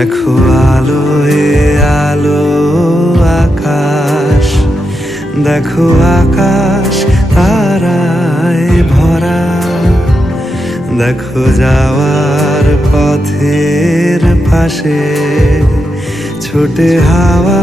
দেখো আলোয় আলো আকাশ, দেখো আকাশ তারায় ভরা, দেখো যাওয়ার পথের পাশে ছোটে হাওয়া